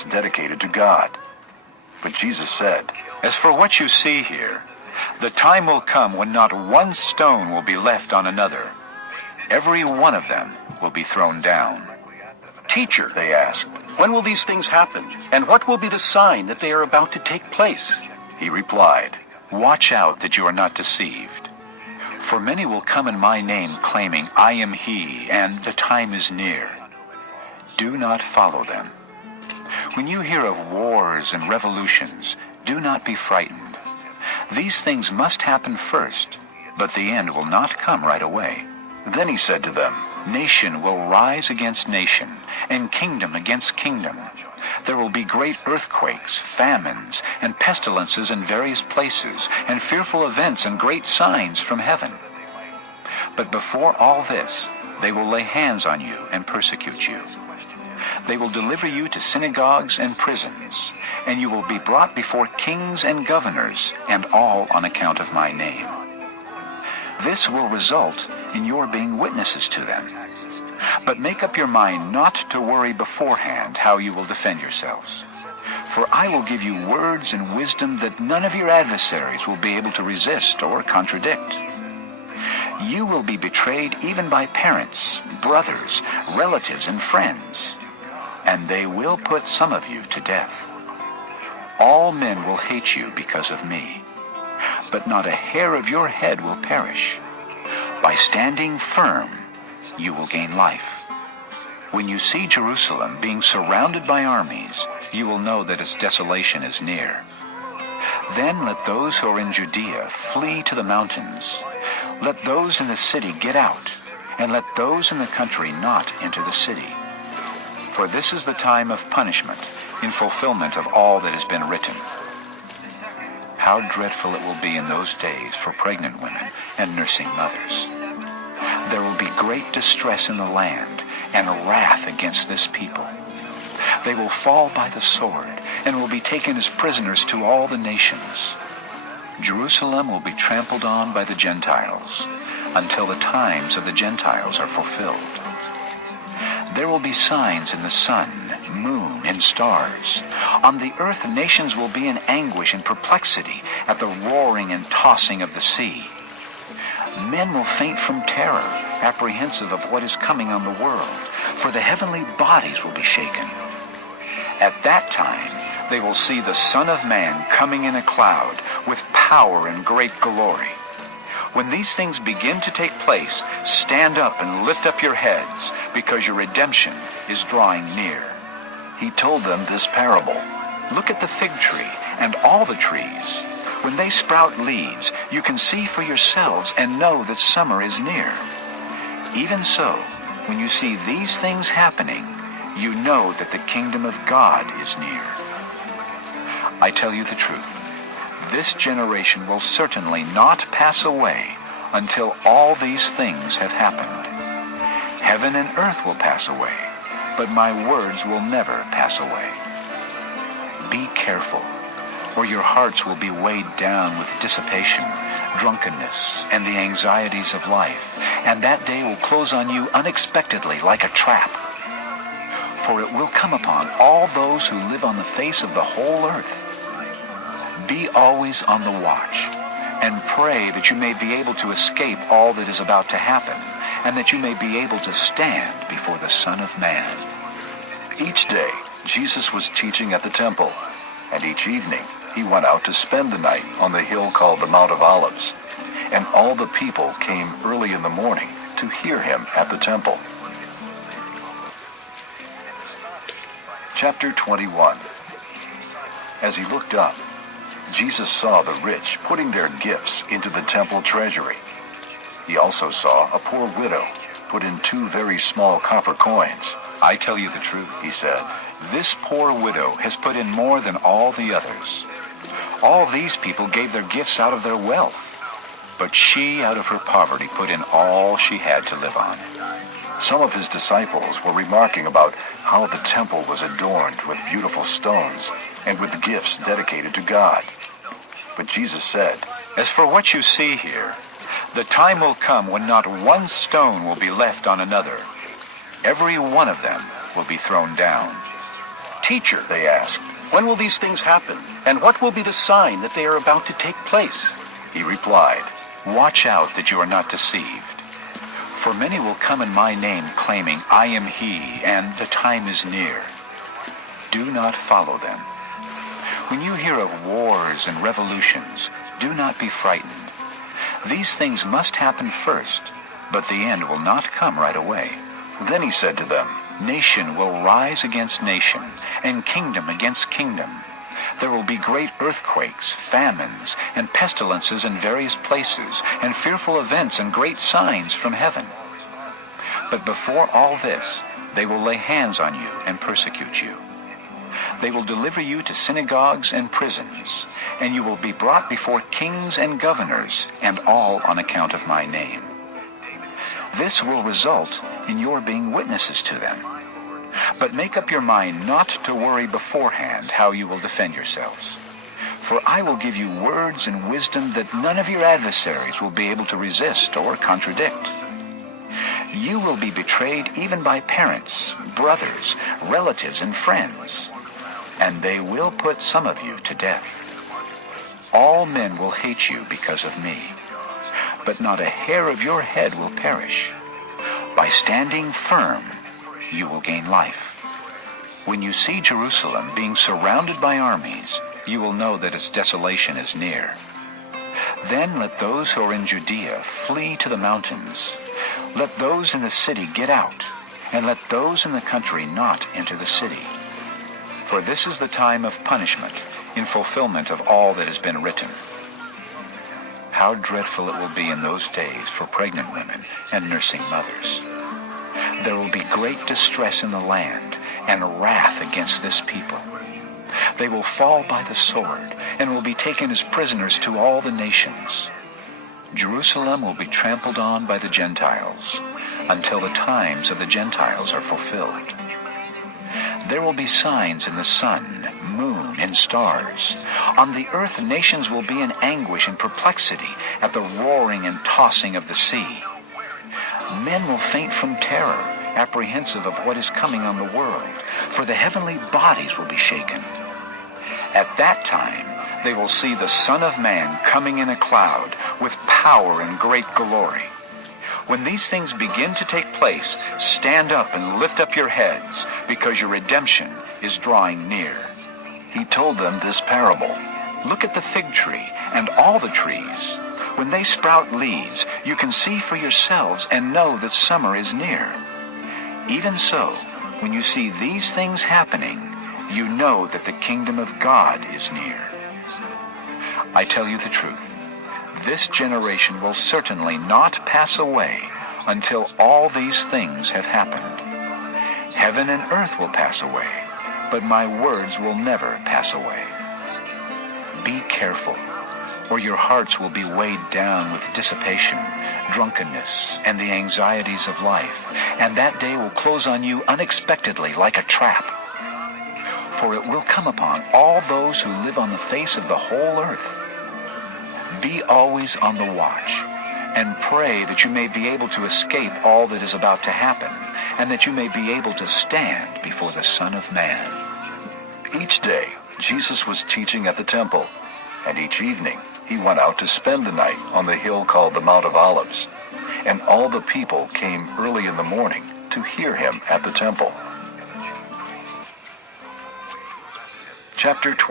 gifts dedicated to God. But Jesus said, As for what you see here, the time will come when not one stone will be left on another. Every one of them will be thrown down. Teacher, they asked. when will these things happen? And what will be the sign that they are about to take place? He replied, Watch out that you are not deceived. For many will come in my name claiming, I am he, and the time is near. Do not follow them. When you hear of wars and revolutions, do not be frightened. These things must happen first, but the end will not come right away. Then he said to them, Nation will rise against nation, and kingdom against kingdom. There will be great earthquakes, famines, and pestilences in various places, and fearful events and great signs from heaven. But before all this, they will lay hands on you and persecute you. They will deliver you to synagogues and prisons, and you will be brought before kings and governors, and all on account of my name. This will result in your being witnesses to them. But make up your mind not to worry beforehand how you will defend yourselves. For I will give you words and wisdom that none of your adversaries will be able to resist or contradict. You will be betrayed even by parents, brothers, relatives, and friends, and they will put some of you to death. All men will hate you because of me, but not a hair of your head will perish. By standing firm, you will gain life. When you see Jerusalem being surrounded by armies, you will know that its desolation is near. Then let those who are in Judea flee to the mountains. Let those in the city get out, and let those in the country not enter the city. For this is the time of punishment, in fulfillment of all that has been written. How dreadful it will be in those days for pregnant women and nursing mothers. There will be great distress in the land, and wrath against this people. They will fall by the sword, and will be taken as prisoners to all the nations. Jerusalem will be trampled on by the Gentiles, until the times of the Gentiles are fulfilled. There will be signs in the sun, moon, and stars. On the earth nations will be in anguish and perplexity at the roaring and tossing of the sea. Men will faint from terror, apprehensive of what is coming on the world, for the heavenly bodies will be shaken. At that time they will see the Son of Man coming in a cloud with power and great glory. When these things begin to take place, stand up and lift up your heads, because your redemption is drawing near. he told them this parable. Look at the fig tree and all the trees. When they sprout leaves, you can see for yourselves and know that summer is near. Even so, when you see these things happening, you know that the kingdom of God is near. I tell you the truth. This generation will certainly not pass away until all these things have happened. Heaven and earth will pass away, but my words will never pass away. Be careful, or your hearts will be weighed down with dissipation, drunkenness, and the anxieties of life, and that day will close on you unexpectedly like a trap. For it will come upon all those who live on the face of the whole earth. Be always on the watch, and pray that you may be able to escape all that is about to happen, and that you may be able to stand before the Son of Man. Each day, Jesus was teaching at the temple, and each evening he went out to spend the night on the hill called the Mount of Olives, and all the people came early in the morning to hear him at the temple. Chapter 21. As he looked up, Jesus saw the rich putting their gifts into the temple treasury. He also saw a poor widow put in 2 very small copper coins. I tell you the truth, he said, this poor widow has put in more than all the others. All these people gave their gifts out of their wealth, but she out of her poverty put in all she had to live on. Some of his disciples were remarking about how the temple was adorned with beautiful stones and with gifts dedicated to God. But Jesus said, As for what you see here, the time will come when not one stone will be left on another. Every one of them will be thrown down. Teacher, they asked. when will these things happen? And what will be the sign that they are about to take place? He replied, Watch out that you are not deceived. For many will come in my name claiming, I am he, and the time is near. Do not follow them. When you hear of wars and revolutions, do not be frightened. These things must happen first, but the end will not come right away. Then he said to them, Nation will rise against nation, and kingdom against kingdom. There will be great earthquakes, famines, and pestilences in various places, and fearful events and great signs from heaven. But before all this, they will lay hands on you and persecute you. They will deliver you to synagogues and prisons, and you will be brought before kings and governors, and all on account of my name. This will result in your being witnesses to them. But make up your mind not to worry beforehand how you will defend yourselves. For I will give you words and wisdom that none of your adversaries will be able to resist or contradict. You will be betrayed even by parents, brothers, relatives, and friends, and they will put some of you to death. All men will hate you because of me, but not a hair of your head will perish. By standing firm, you will gain life. When you see Jerusalem being surrounded by armies, you will know that its desolation is near. Then let those who are in Judea flee to the mountains. Let those in the city get out, and let those in the country not enter the city. For this is the time of punishment, in fulfillment of all that has been written. How dreadful it will be in those days for pregnant women and nursing mothers. There will be great distress in the land, and wrath against this people. They will fall by the sword, and will be taken as prisoners to all the nations. Jerusalem will be trampled on by the Gentiles, until the times of the Gentiles are fulfilled. There will be signs in the sun, moon, and stars. On the earth nations will be in anguish and perplexity at the roaring and tossing of the sea. Men will faint from terror, apprehensive of what is coming on the world, for the heavenly bodies will be shaken. At that time they will see the Son of Man coming in a cloud with power and great glory. When these things begin to take place, stand up and lift up your heads, because your redemption is drawing near. He told them this parable. Look at the fig tree and all the trees. When they sprout leaves, you can see for yourselves and know that summer is near. Even so, when you see these things happening, you know that the kingdom of God is near. I tell you the truth. This generation will certainly not pass away until all these things have happened. Heaven and earth will pass away, but my words will never pass away. Be careful, or your hearts will be weighed down with dissipation, drunkenness, and the anxieties of life, and that day will close on you unexpectedly like a trap. For it will come upon all those who live on the face of the whole earth. Be always on the watch, and pray that you may be able to escape all that is about to happen, and that you may be able to stand before the Son of Man. Each day, Jesus was teaching at the temple, and each evening he went out to spend the night on the hill called the Mount of Olives, and all the people came early in the morning to hear him at the temple. Chapter 20.